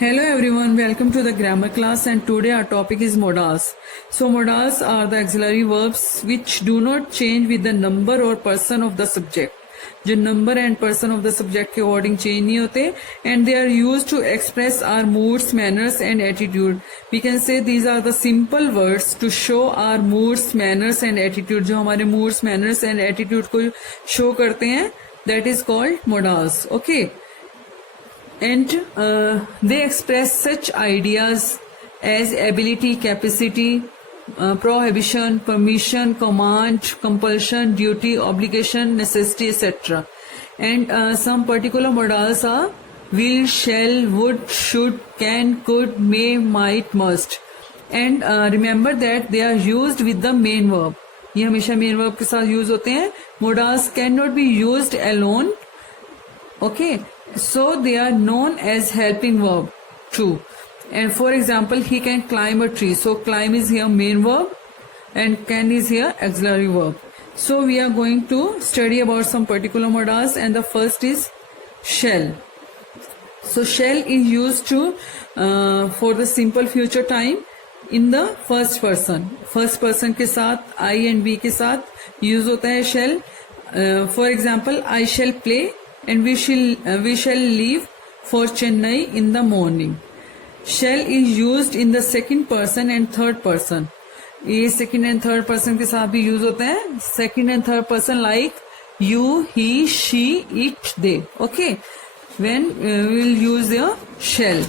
Hello everyone, welcome to the grammar class, and today our topic is modals. So modals are the auxiliary verbs which do not change with the number or person of the subject. जो number and person of the subject के according change नहीं होते, and they are used to express our moods, manners and attitude. We can say these are the simple words to show our moods, manners and attitude. जो हमारे moods, manners and attitude को show करते हैं, that is called modals. Okay. And they express such ideas as ability, capacity, prohibition, permission, command, compulsion, duty, obligation, necessity, etc. And some particular modals are will, shall, would, should, can, could, may, might, must. And remember that they are used with the main verb. ये हमेशा main verb के साथ use होते हैं. Modals cannot be used alone. Okay. So they are known as helping verb too. And for example, he can climb a tree. So climb is here main verb and can is here auxiliary verb. So we are going to study about some particular modals, and the first is shall. So shall is used to for the simple future time in the first person. First person के साथ I and be के साथ use होता है shall. For example, I shall play and we shall leave for Chennai in the morning. Shall is used in the second person and third person. ये second and third person के साथ भी use होता है. Second and third person like you, he, she, it, they. Okay. When we will use the shall.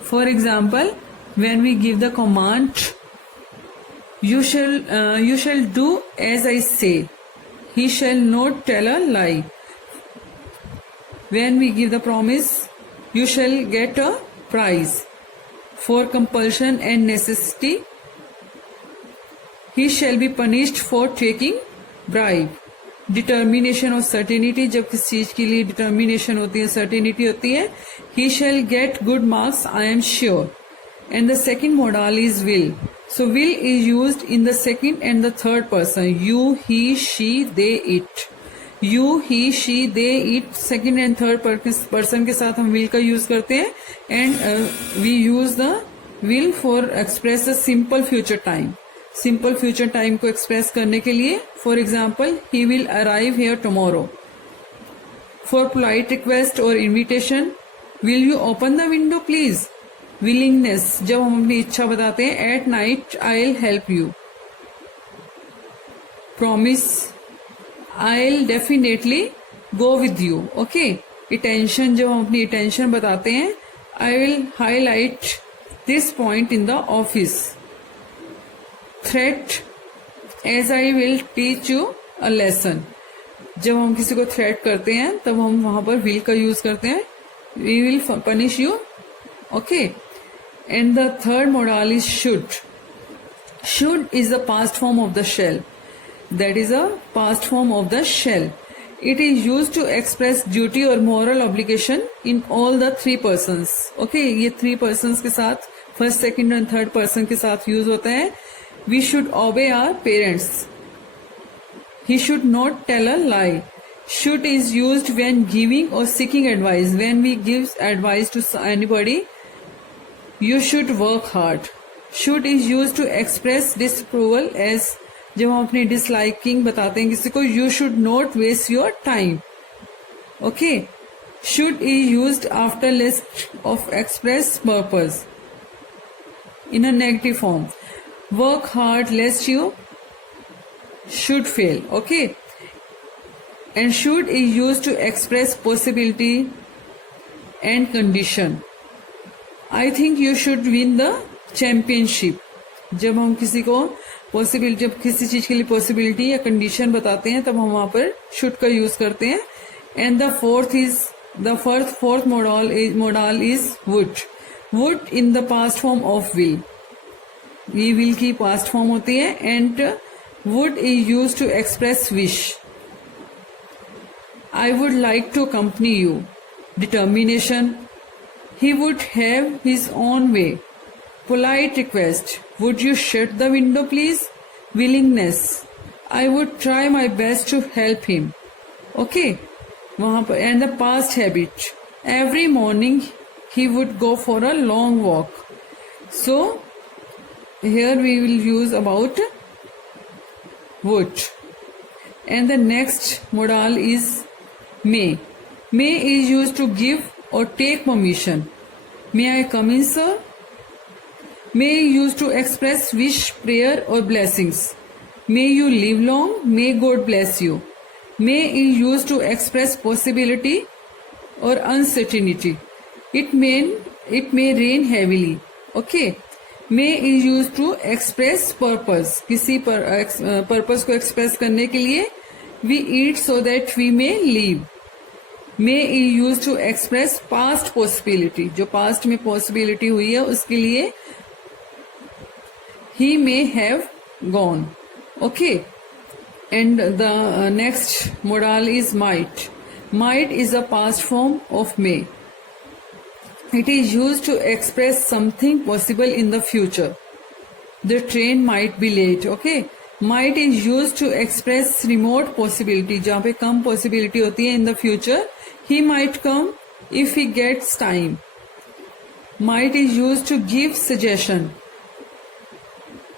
For example, when we give the command, you shall do as I say. He shall not tell a lie. When we give the promise, you shall get a prize. For compulsion and necessity, he shall be punished for taking bribe. Determination और certainty, जब किसी चीज के लिए determination होती है, certainty होती है, he shall get good marks, I am sure. And the second modal is will. So will is used in the second and the third person. You, he, she, they, it. You, he, she, they, it. Second and third person के साथ हम will का use करते हैं. And we use the will for express a simple future time. Simple future time को express करने के लिए, for example, he will arrive here tomorrow. For polite request or invitation, will you open the window please? Willingness, जब हम अपनी इच्छा बताते हैं, at night I'll help you. Promise, I'll definitely go with you. Okay. Attention, जब हम अपनी attention बताते हैं, I will highlight this point in the office. Threat, as I will teach you a lesson. जब हम किसी को threat करते हैं, तब हम वहां पर will का use करते हैं. We will punish you. Okay. And the third modal is should. Should is the past form of the shall. That is a past form of the shall. It is used to express duty or moral obligation in all the three persons. Okay, ये three persons के साथ first, second and third person के साथ use होता है. We should obey our parents. He should not tell a lie. Should is used when giving or seeking advice. When we give advice to anybody, you should work hard. Should is used to express disapproval as जब हम अपनी disliking बताते हैं किसी को, you should not waste your time. Okay. Should is used after list of express purpose in a negative form. Work hard lest you should fail. Okay. And should is used to express possibility and condition. I think you should win the championship. जब हम किसी को possibility, जब किसी चीज के लिए possibility या condition बताते हैं, तब हम वहां पर should का use करते हैं. And the fourth modal is would. Would in the past form of will. ये will की past form होती है. And would is used to express wish. I would like to accompany you. Determination. He would have his own way. Polite request. Would you shut the window please? Willingness. I would try my best to help him. Okay. वहां पर. And the past habit. Every morning he would go for a long walk. So here we will use about would. And the next modal is may. May is used to give or take permission. May I come in, sir? May is used to express wish, prayer or blessings. May you live long. May God bless you. May is used to express possibility or uncertainty. It may rain heavily. Okay. May is used to express purpose. किसी purpose को express करने के लिए we eat so that we may live. May is used to express past possibility. जो past में possibility हुई है उसके लिए he may have gone. Okay. And the next modal is might. Might is a past form of may. It is used to express something possible in the future. The train might be late. Okay. Might is used to express remote possibility. जहाँ पे कम possibility होती है in the future. He might come if he gets time. Might is used to give suggestion.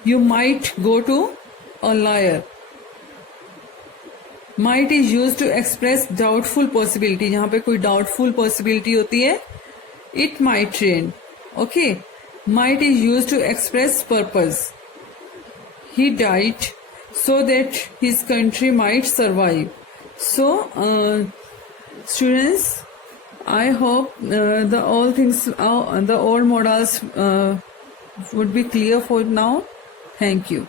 You might go to a lawyer. Might is used to express doubtful possibility. जहाँ पे कोई doubtful possibility होती है, it might rain. Okay. Might is used to express purpose. He died so that his country might survive. So, students, I hope the all modals would be clear for now. Thank you.